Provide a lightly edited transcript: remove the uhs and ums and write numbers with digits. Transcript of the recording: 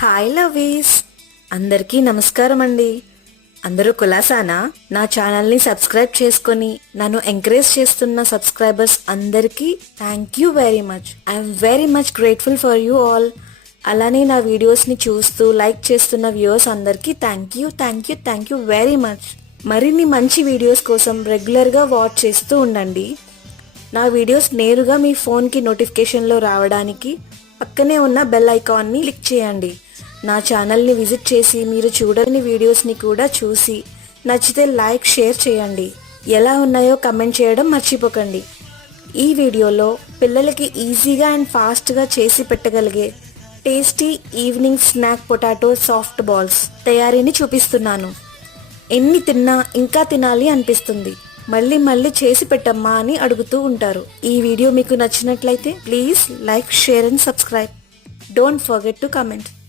Hi లవీస్, అందరికీ నమస్కారం అండి. అందరూ కులాసానా? నా ఛానల్ని సబ్స్క్రైబ్ చేసుకొని నన్ను ఎంకరేజ్ చేస్తున్న సబ్స్క్రైబర్స్ అందరికీ thank you very much. I'm very much grateful for you all. అలానే నా వీడియోస్ని చూస్తూ లైక్ చేస్తున్న వ్యూవర్స్ అందరికీ థ్యాంక్ యూ వెరీ మచ్. మరిన్ని మంచి వీడియోస్ కోసం రెగ్యులర్గా వాచ్ చేస్తూ ఉండండి. నా వీడియోస్ నేరుగా మీ ఫోన్కి నోటిఫికేషన్లో రావడానికి పక్కనే ఉన్న బెల్ ఐకాన్ని క్లిక్ చేయండి. నా ఛానల్ని విజిట్ చేసి మీరు చూడని వీడియోస్ని కూడా చూసి నచ్చితే లైక్, షేర్ చేయండి. ఎలా ఉన్నాయో కమెంట్ చేయడం మర్చిపోకండి. ఈ వీడియోలో పిల్లలకి ఈజీగా అండ్ ఫాస్ట్గా చేసి పెట్టగలిగే tasty evening snack potato soft balls తయారీని చూపిస్తున్నాను. ఎన్ని తిన్నా ఇంకా తినాలి అనిపిస్తుంది. మళ్ళీ మళ్ళీ చేసి పెట్టమ్మా అని అడుగుతూ ఉంటారు. ఈ వీడియో మీకు నచ్చినట్లయితే please like, share and subscribe. Don't forget to comment.